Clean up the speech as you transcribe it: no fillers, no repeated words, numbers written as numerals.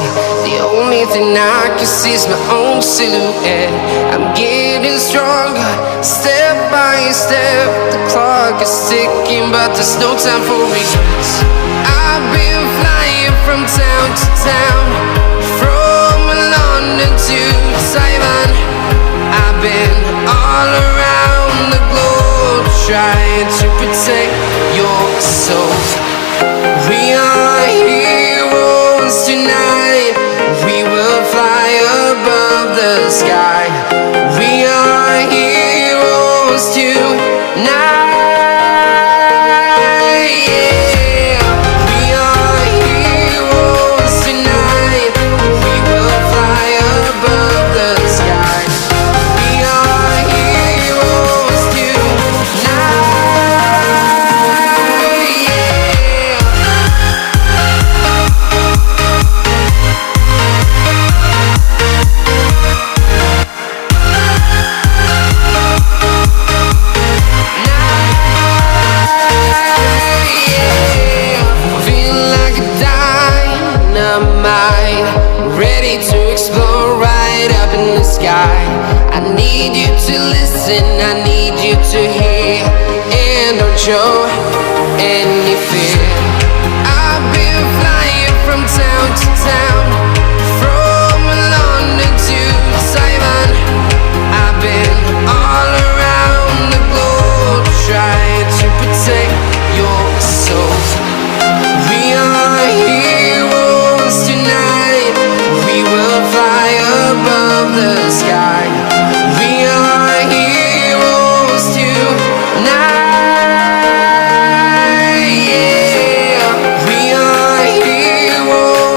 empty. The only thing I can see is my own silhouette. I'm getting stronger, step by step. The clock is ticking, but there's no time for regrets. I've been flying from town to town, from London to Taiwan. I've been all around the globe, trying to protect your soul. We are heroes tonight. We will fly above the sky. We are heroes tonight. Yeah. We are heroes tonight. We will fly above the sky. We are heroes tonight. Feel like a dynamite, ready to explode right up in the sky. I need you to listen, I need you to hear, and don't show any fear. I've been flying from town to town,